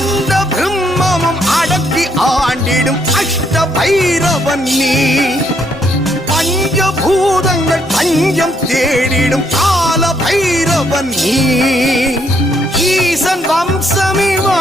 அண்ட பிரம்மமும் அடக்கி ஆண்டிடும் அஷ்ட பைரவன் நீ பஞ்சபூதங்கள் பஞ்சம் தேடிடும் கால பைரவன் நீ ஈசன் வம்சமிவா